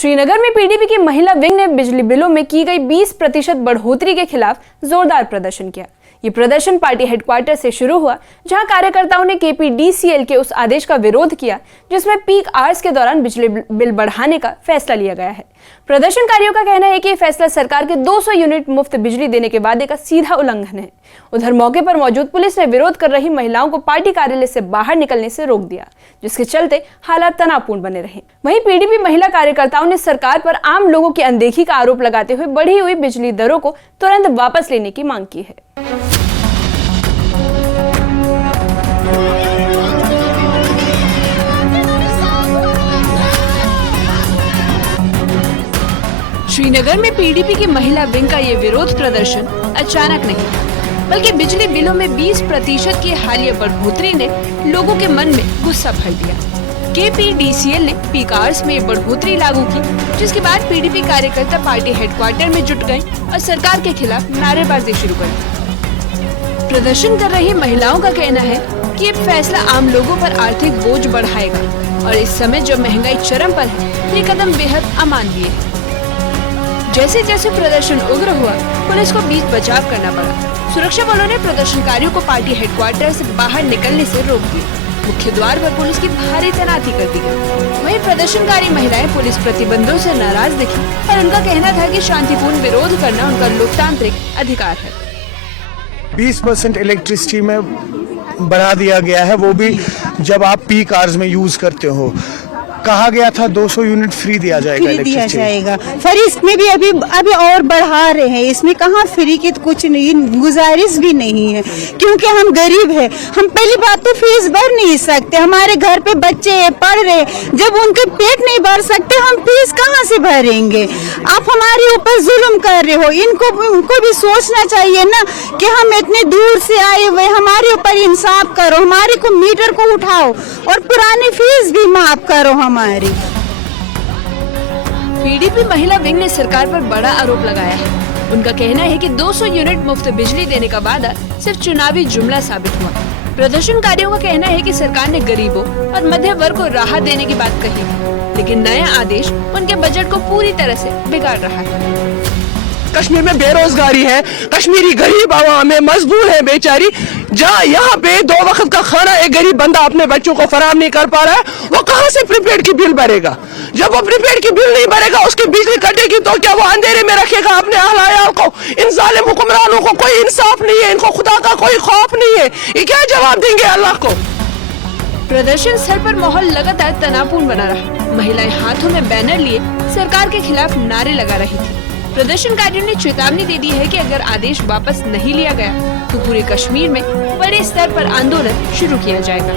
श्रीनगर में पीडीपी की महिला विंग ने बिजली बिलों में की गई 20% बढ़ोतरी के खिलाफ जोरदार प्रदर्शन किया। ये प्रदर्शन पार्टी हेडक्वार्टर से शुरू हुआ, जहां कार्यकर्ताओं ने केपीडीसीएल के उस आदेश का विरोध किया जिसमें पीक आवर्स के दौरान बिजली बिल बढ़ाने का फैसला लिया गया है। प्रदर्शनकारियों का कहना है कि यह फैसला सरकार के 200 यूनिट मुफ्त बिजली देने के वादे का सीधा उल्लंघन है। उधर मौके पर मौजूद पुलिस ने विरोध कर रही महिलाओं को पार्टी कार्यालय से बाहर निकलने से रोक दिया, जिसके चलते हालात तनावपूर्ण बने रहे। वहीं पीडीपी महिला कार्यकर्ताओं ने सरकार पर आम लोगों की अनदेखी का आरोप लगाते हुए बढ़ी हुई बिजली दरों को तुरंत वापस लेने की मांग की है। श्रीनगर में पीडीपी की महिला विंग का ये विरोध प्रदर्शन अचानक नहीं, बल्कि बिजली बिलों में 20% की हालिया बढ़ोतरी ने लोगों के मन में गुस्सा भर दिया। केपीडीसीएल ने पीक आवर्स में बढ़ोतरी लागू की, जिसके बाद पीडीपी कार्यकर्ता पार्टी हेडक्वार्टर में जुट गए और सरकार के खिलाफ नारेबाजी शुरू कर दी। प्रदर्शन कर रही महिलाओं का कहना है कि ये फैसला आम लोगों पर आर्थिक बोझ बढ़ाएगा और इस समय जब महंगाई चरम पर है, ये कदम बेहद अमानवीय है। जैसे जैसे प्रदर्शन उग्र हुआ, पुलिस को बीच बचाव करना पड़ा। सुरक्षा बलों ने प्रदर्शनकारियों को पार्टी हेडक्वार्टर से बाहर निकलने से रोक दिया। मुख्य द्वार पर पुलिस की भारी तैनाती कर दी गई। वहीं प्रदर्शनकारी महिलाएं पुलिस प्रतिबंधों से नाराज दिखी और उनका कहना था कि शांतिपूर्ण विरोध करना उनका लोकतांत्रिक अधिकार है। 20% इलेक्ट्रिसिटी में बढ़ा दिया गया है, वो भी जब आप पीक आवर्स में यूज करते हो। कहा गया था 200 यूनिट फ्री दिया जाएगा, फिर इसमें भी अभी और बढ़ा रहे हैं। इसमें कहाँ फ्री की तो कुछ नहीं, गुजारिश भी नहीं है, क्योंकि हम गरीब है। हम पहली बात तो फीस भर नहीं सकते, हमारे घर पे बच्चे पढ़ रहे, जब उनके पेट नहीं भर सकते हम फीस कहाँ से भरेंगे। आप हमारे ऊपर जुल्म कर रहे हो। उनको भी सोचना चाहिए ना कि हम इतने दूर से आए हुए, हमारे ऊपर इंसाफ करो, हमारे को मीटर को उठाओ और पुरानी फीस भी माफ करो हमारी। पीडीपी महिला विंग ने सरकार पर बड़ा आरोप लगाया है। उनका कहना है कि 200 यूनिट मुफ्त बिजली देने का वादा सिर्फ चुनावी जुमला साबित हुआ। प्रदर्शनकारियों का कहना है कि सरकार ने गरीबों और मध्य वर्ग को राहत देने की बात कही, लेकिन नया आदेश उनके बजट को पूरी तरह से बिगाड़ रहा है। कश्मीर में बेरोजगारी है, कश्मीरी गरीब आवाम है, मजबूर है बेचारी। जहाँ यहाँ पे 2 वक्त का खाना एक गरीब बंदा अपने बच्चों को फराहम नहीं कर पा रहा है, वो कहाँ से प्रीपेड की बिल भरेगा। जब वो प्रीपेड की बिल नहीं भरेगा, उसकी बिजली कटेगी तो क्या वो अंधेरे में रखेगा अपने अहल को। इन जालिम हुक्मरानों को कोई इंसाफ नहीं है, इनको खुदा का कोई खौफ नहीं है, ये क्या जवाब देंगे अल्लाह को। प्रदर्शन स्थल पर माहौल लगातार तनावपूर्ण बना रहा। महिलाएं हाथों में बैनर लिए सरकार के खिलाफ नारे लगा रही थी। प्रदर्शनकारियों ने चेतावनी दे दी है कि अगर आदेश वापस नहीं लिया गया तो पूरे कश्मीर में बड़े स्तर पर आंदोलन शुरू किया जाएगा।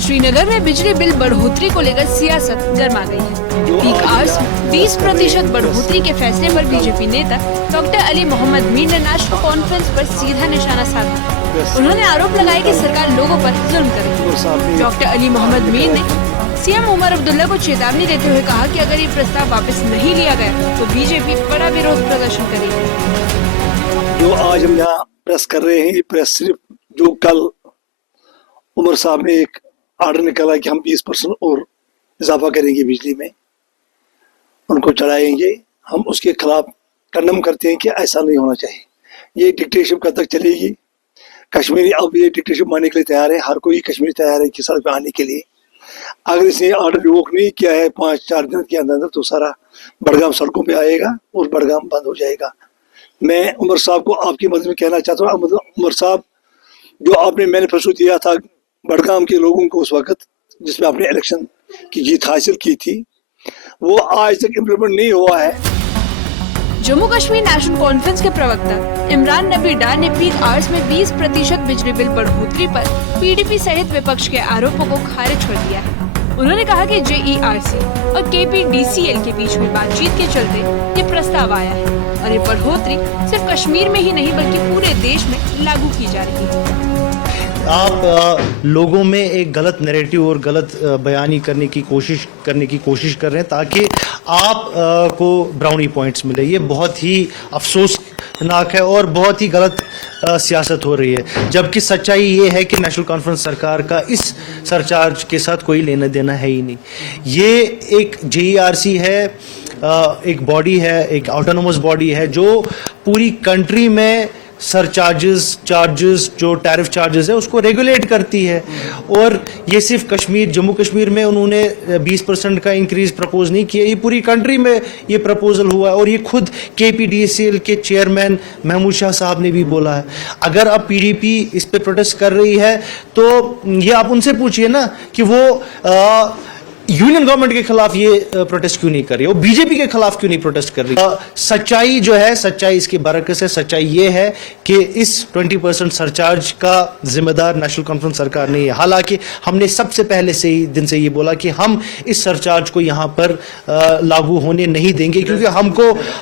श्रीनगर में बिजली बिल बढ़ोतरी को लेकर सियासत गर्मा गई है। पीक आवर्स 20% बढ़ोतरी के फैसले पर बीजेपी नेता डॉक्टर अली मोहम्मद मीर ने नेशनल कॉन्फ्रेंस पर सीधा निशाना साधा। उन्होंने आरोप लगाया कि सरकार लोगों पर जुल्म कर रही है। डॉक्टर अली मोहम्मद मीर ने सीएम उमर अब्दुल्ला को चेतावनी देते हुए कहा कि अगर ये प्रस्ताव वापस नहीं लिया गया तो बीजेपी बड़ा विरोध प्रदर्शन करेगी। जो आज हम यहाँ प्रेस कर रहे हैं, ये प्रेस सिर्फ जो कल उमर साहब ने एक ऑर्डर निकाला कि हम 20% और इजाफा करेंगे बिजली में, उनको चढ़ाएंगे, हम उसके खिलाफ कंडम करते हैं कि ऐसा नहीं होना चाहिए। ये डिक्टेटरशिप कब तक चलेगी। कश्मीरी अब ये डिक्टेटरशिप मानने के लिए तैयार है, हर कोई कश्मीरी तैयार है कि सड़क पे आने के लिए। अगर इसने ऑर्डर रिवोक नहीं किया है 5-4 दिन के अंदर तो सारा बड़गाम सड़कों पे आएगा और बड़गाम बंद हो जाएगा। मैं उमर साहब को आपकी मदद में कहना चाहता हूँ, उमर साहब जो आपने मैनिफेस्टो दिया था बड़गाम के लोगों को उस वक्त, जिसमें आपने इलेक्शन की जीत हासिल की थी, वो आज तक इम्प्लीमेंट नहीं हुआ है। जम्मू कश्मीर नेशनल कॉन्फ्रेंस के प्रवक्ता इमरान नबी डार ने पीक आवर्स में 20% बिजली बिल बढ़ोतरी पर पीडीपी सहित विपक्ष के आरोपों को खारिज कर दिया है। उन्होंने कहा कि जेईआरसी और केपीडीसीएल के बीच में बातचीत के चलते ये प्रस्ताव आया है और ये बढ़ोतरी सिर्फ कश्मीर में ही नहीं बल्कि पूरे देश में लागू की जा रही है। आप लोगों में एक गलत नैरेटिव और गलत बयानी करने की कोशिश कर रहे हैं ताकि आप को ब्राउनी पॉइंट्स मिले। ये बहुत ही अफसोसनाक है और बहुत ही गलत सियासत हो रही है, जबकि सच्चाई ये है कि नेशनल कॉन्फ्रेंस सरकार का इस सरचार्ज के साथ कोई लेना देना है ही नहीं। ये एक JERC है, एक बॉडी है, एक ऑटोनोमस बॉडी है जो पूरी कंट्री में चार्जेस जो टैरिफ चार्जेस है उसको रेगुलेट करती है। और ये सिर्फ जम्मू कश्मीर में उन्होंने 20% का इंक्रीज प्रपोज नहीं किया, ये पूरी कंट्री में ये प्रपोजल हुआ है। और ये खुद KPDCL के चेयरमैन महमूद शाह साहब ने भी बोला है। अगर अब PDP इस पे प्रोटेस्ट कर रही है तो ये आप उनसे पूछिए ना कि वो यूनियन गवर्नमेंट के खिलाफ ये प्रोटेस्ट क्यों नहीं कर रही है, वो बीजेपी के खिलाफ क्यों नहीं प्रोटेस्ट कर रही है। सच्चाई जो है, सच्चाई इसकी बरकस है। सच्चाई ये है कि इस 20% सरचार्ज का जिम्मेदार नेशनल कॉन्फ्रेंस सरकार नहीं है। हालांकि हमने सबसे पहले से ही दिन से ये बोला कि हम इस सरचार्ज को यहाँ पर लागू होने नहीं देंगे, क्योंकि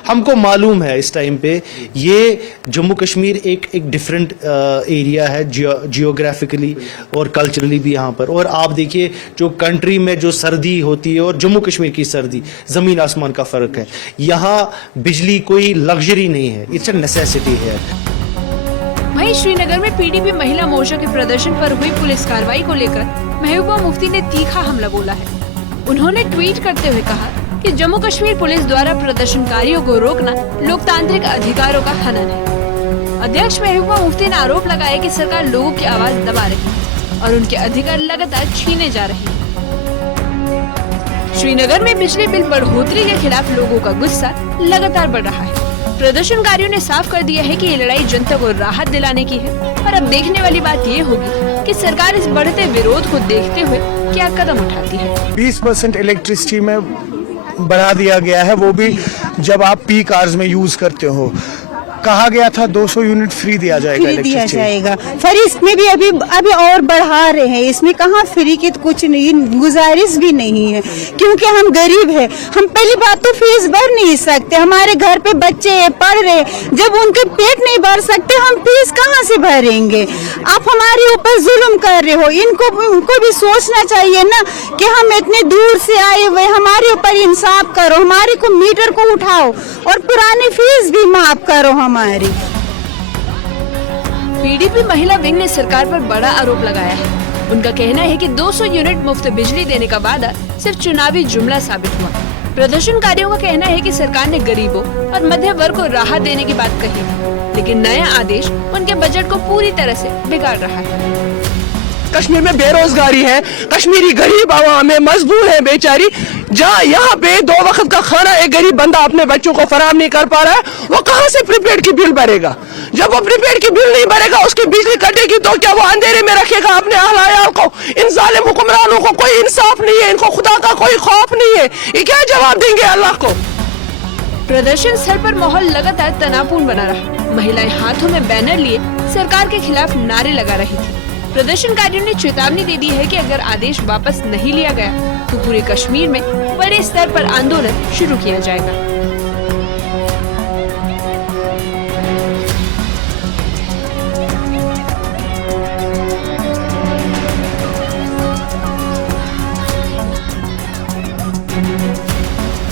हमको मालूम है इस टाइम पे ये जम्मू कश्मीर एक डिफरेंट एरिया है जियोग्राफिकली और कल्चरली भी यहाँ पर। और आप देखिए जो कंट्री में जो सर्दी होती है और जम्मू कश्मीर की सर्दी, जमीन आसमान का फर्क है। यहाँ बिजली कोई लग्जरी नहीं है, इट्स अ नेसेसिटी है। वहीं श्रीनगर में PDP महिला मोर्चा के प्रदर्शन पर हुई पुलिस कार्रवाई को लेकर महबूबा मुफ्ती ने तीखा हमला बोला है। उन्होंने ट्वीट करते हुए कहा कि जम्मू कश्मीर पुलिस द्वारा प्रदर्शनकारियों को रोकना लोकतांत्रिक अधिकारों का हनन है। अध्यक्ष महबूबा मुफ्ती ने आरोप लगाया कि सरकार लोगों की आवाज दबा रही है और उनके अधिकार लगातार छीने जा रहे हैं। श्रीनगर में बिजली बिल बढ़ोतरी के खिलाफ लोगों का गुस्सा लगातार बढ़ रहा है। प्रदर्शनकारियों ने साफ कर दिया है कि ये लड़ाई जनता को राहत दिलाने की है और अब देखने वाली बात ये होगी कि सरकार इस बढ़ते विरोध को देखते हुए क्या कदम उठाती है। 20% इलेक्ट्रिसिटी में बढ़ा दिया गया है, वो भी जब आप पीक आवर्स में यूज करते हो। कहा गया था 200 यूनिट फ्री दिया जाएगा, फिर इसमें भी अभी और बढ़ा रहे हैं। इसमें कहाँ फ्री की तो कुछ नहीं, गुजारिश भी नहीं है, क्योंकि हम गरीब है। हम पहली बात तो फीस भर नहीं सकते, हमारे घर पे बच्चे पढ़ रहे, जब उनके पेट नहीं भर सकते हम फीस कहाँ से भरेंगे। आप हमारे ऊपर जुल्म कर रहे हो, उनको भी सोचना चाहिए ना कि हम इतने दूर से आए हुए, हमारे ऊपर इंसाफ करो, हमारे को मीटर को उठाओ और पुरानी फीस भी माफ करो हमारी। PDP महिला विंग ने सरकार पर बड़ा आरोप लगाया है। उनका कहना है कि 200 यूनिट मुफ्त बिजली देने का वादा सिर्फ चुनावी जुमला साबित हुआ। प्रदर्शनकारियों का कहना है कि सरकार ने गरीबों और मध्य वर्ग को राहत देने की बात कही, लेकिन नया आदेश उनके बजट को पूरी तरह से बिगाड़ रहा है। कश्मीर में बेरोजगारी है, कश्मीरी गरीब आवाम है, मजबूर है बेचारी। जहाँ यहाँ पे 2 वक्त का खाना एक गरीब बंदा अपने बच्चों को फराहम नहीं कर पा रहा है, वो कहाँ से प्रीपेड की बिल भरेगा। जब वो प्रीपेड की बिल नहीं भरेगा, उसकी बिजली कटेगी तो क्या वो अंधेरे में रखेगा अपने अहल को। इन जालिम हुक्मरानों को कोई इंसाफ नहीं है, इनको खुदा का कोई खौफ नहीं है, ये क्या जवाब देंगे अल्लाह को। प्रदर्शन स्थल पर माहौल लगातार तनावपूर्ण बना रहा। महिलाएं हाथों में बैनर लिए सरकार के खिलाफ नारे लगा रही थी। प्रदर्शनकारियों ने चेतावनी दे दी है कि अगर आदेश वापस नहीं लिया गया तो पूरे कश्मीर में बड़े स्तर पर आंदोलन शुरू किया जाएगा।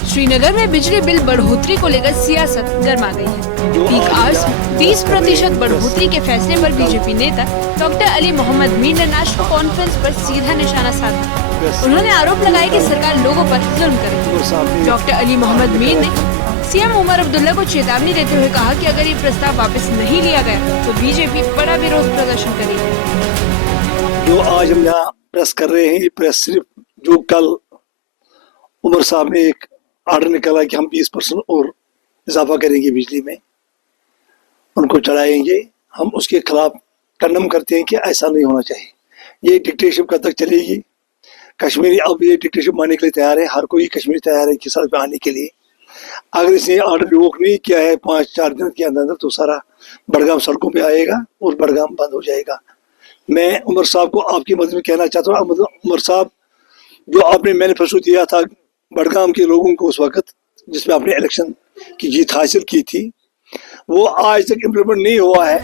श्रीनगर में बिजली बिल बढ़ोतरी को लेकर सियासत गर्मा गई है। पीक आवर्स 20% बढ़ोतरी के फैसले पर बीजेपी नेता डॉक्टर अली मोहम्मद मीर ने नेशनल कॉन्फ्रेंस पर सीधा निशाना साधा। उन्होंने आरोप लगाया कि सरकार लोगों पर जुल्म कर रही है। डॉक्टर अली मोहम्मद मीर ने CM उमर अब्दुल्ला को चेतावनी देते हुए कहा कि अगर ये प्रस्ताव वापस नहीं लिया गया तो बीजेपी बड़ा विरोध प्रदर्शन करेगी। जो आज हम यहाँ प्रेस कर रहे हैं, ये प्रेस सिर्फ जो कल उमर साहब ने एक ऑर्डर निकाला कि हम 20% और इजाफा करेंगे बिजली में, उनको चढ़ाएंगे, हम उसके खिलाफ कंडम करते हैं कि ऐसा नहीं होना चाहिए। ये डिक्टेटरशिप कब तक चलेगी। कश्मीरी अब ये डिक्टेटरशिप मानने के लिए तैयार है, हर कोई कश्मीरी तैयार है कि सड़क पे आने के लिए। अगर इसने ऑर्डर रिवोक नहीं किया है 5-4 दिन के अंदर तो सारा बड़गाम सड़कों पे आएगा और बड़गाम बंद हो जाएगा। मैं उमर साहब को आपकी मदद में कहना चाहता हूँ, उमर साहब जो आपने मैनिफेस्टो दिया था बड़गाम के लोगों को उस वक्त, जिसमें आपने इलेक्शन की जीत हासिल की थी, वो आज तक इम्प्लीमेंट नहीं हुआ है।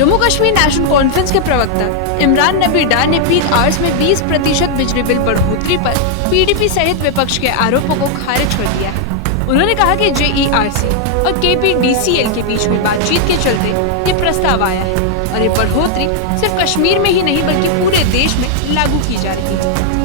जम्मू कश्मीर नेशनल कॉन्फ्रेंस के प्रवक्ता इमरान नबी डार ने पीक आवर्स में 20% बिजली बिल बढ़ोतरी पर पीडीपी सहित विपक्ष के आरोपों को खारिज कर दिया है। उन्होंने कहा कि जेईआरसी और केपीडीसीएल के बीच हुई बातचीत के चलते ये प्रस्ताव आया है और ये बढ़ोतरी सिर्फ कश्मीर में ही नहीं बल्कि पूरे देश में लागू की जा रही है।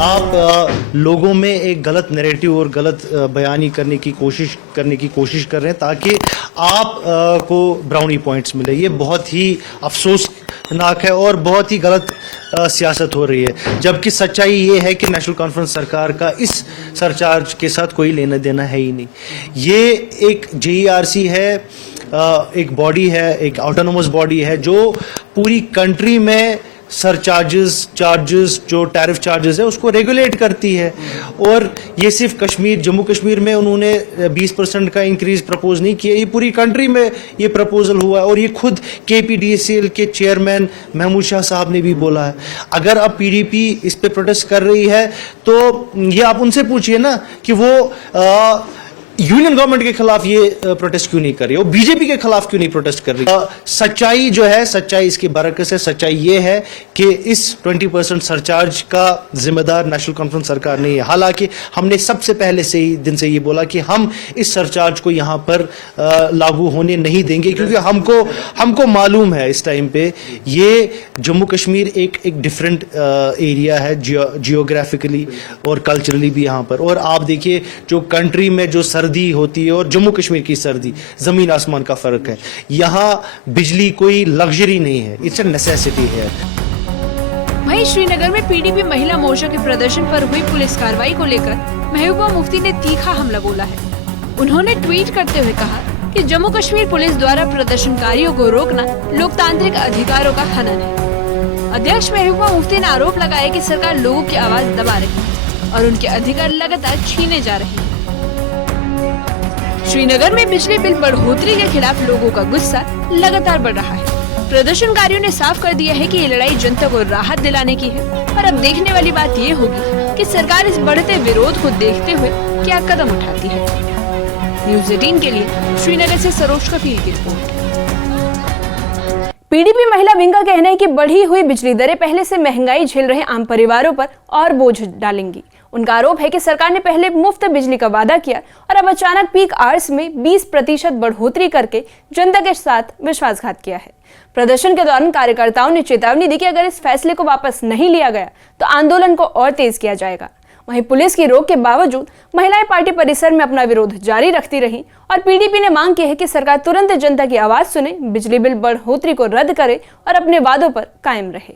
आप लोगों में एक गलत नैरेटिव और गलत बयानी करने की कोशिश कर रहे हैं ताकि आप को ब्राउनी पॉइंट्स मिले। ये बहुत ही अफसोसनाक है और बहुत ही गलत सियासत हो रही है, जबकि सच्चाई ये है कि नेशनल कॉन्फ्रेंस सरकार का इस सरचार्ज के साथ कोई लेना देना है ही नहीं। ये एक जेईआरसी है, एक बॉडी है, एक ऑटोनोमस बॉडी है जो पूरी कंट्री में चार्जेस जो टैरिफ चार्जेस है उसको रेगुलेट करती है। और ये सिर्फ जम्मू कश्मीर में उन्होंने 20% का इंक्रीज प्रपोज नहीं किया, ये पूरी कंट्री में ये प्रपोजल हुआ है। और ये खुद केपीडीसीएल के चेयरमैन महमूद शाह साहब ने भी बोला है। अगर अब पीडीपी इस पे प्रोटेस्ट कर रही है तो ये आप उनसे पूछिए ना कि वो यूनियन गवर्नमेंट के खिलाफ ये प्रोटेस्ट क्यों नहीं कर रही है, और बीजेपी के खिलाफ क्यों नहीं प्रोटेस्ट कर रही है। सच्चाई जो है, सच्चाई इसकी बरकस है। सच्चाई ये है कि इस 20% सरचार्ज का जिम्मेदार नेशनल कॉन्फ्रेंस सरकार नहीं है। हालांकि हमने सबसे पहले से ही दिन से ये बोला कि हम इस सरचार्ज को यहाँ पर लागू होने नहीं देंगे, क्योंकि हमको मालूम है इस टाइम पे ये जम्मू कश्मीर एक डिफरेंट एरिया है जियोग्राफिकली और कल्चरली भी यहाँ पर। और आप देखिए जो कंट्री में जो सर्दी होती है और जम्मू कश्मीर की सर्दी, जमीन आसमान का फर्क है। यहाँ बिजली कोई लग्जरी नहीं है, इट्स अ नेसेसिटी है। वहीं श्रीनगर में पीडीपी महिला मोर्चा के प्रदर्शन पर हुई पुलिस कार्रवाई को लेकर महबूबा मुफ्ती ने तीखा हमला बोला है। उन्होंने ट्वीट करते हुए कहा कि जम्मू कश्मीर पुलिस द्वारा प्रदर्शनकारियों को रोकना लोकतांत्रिक अधिकारों का हनन है। अध्यक्ष महबूबा मुफ्ती ने आरोप लगाया कि सरकार लोगों की आवाज दबा रही है और उनके अधिकार लगातार छीने जा रहे हैं। श्रीनगर में बिजली बिल बढ़ोतरी के खिलाफ लोगों का गुस्सा लगातार बढ़ रहा है। प्रदर्शनकारियों ने साफ कर दिया है कि ये लड़ाई जनता को राहत दिलाने की है और अब देखने वाली बात ये होगी कि सरकार इस बढ़ते विरोध को देखते हुए क्या कदम उठाती है। न्यूज़ 18 के लिए श्रीनगर से सरोज कफील की रिपोर्ट। पीडीपी महिला विंग का कहना है कि बढ़ी हुई बिजली दरें पहले से महंगाई झेल रहे आम परिवारों पर और बोझ डालेंगी। उनका आरोप है कि सरकार ने पहले मुफ्त बिजली का वादा किया और अब अचानक पीक आवर्स में 20% बढ़ोतरी करके जनता के साथ विश्वासघात किया है। प्रदर्शन के दौरान कार्यकर्ताओं ने चेतावनी दी कि अगर इस फैसले को वापस नहीं लिया गया तो आंदोलन को और तेज किया जाएगा। वहीं पुलिस की रोक के बावजूद महिलाएं पार्टी परिसर में अपना विरोध जारी रखती रहीं और पीडीपी ने मांग की है कि सरकार तुरंत जनता की आवाज सुने, बिजली बिल बढ़ोतरी को रद्द करे और अपने वादों पर कायम रहे।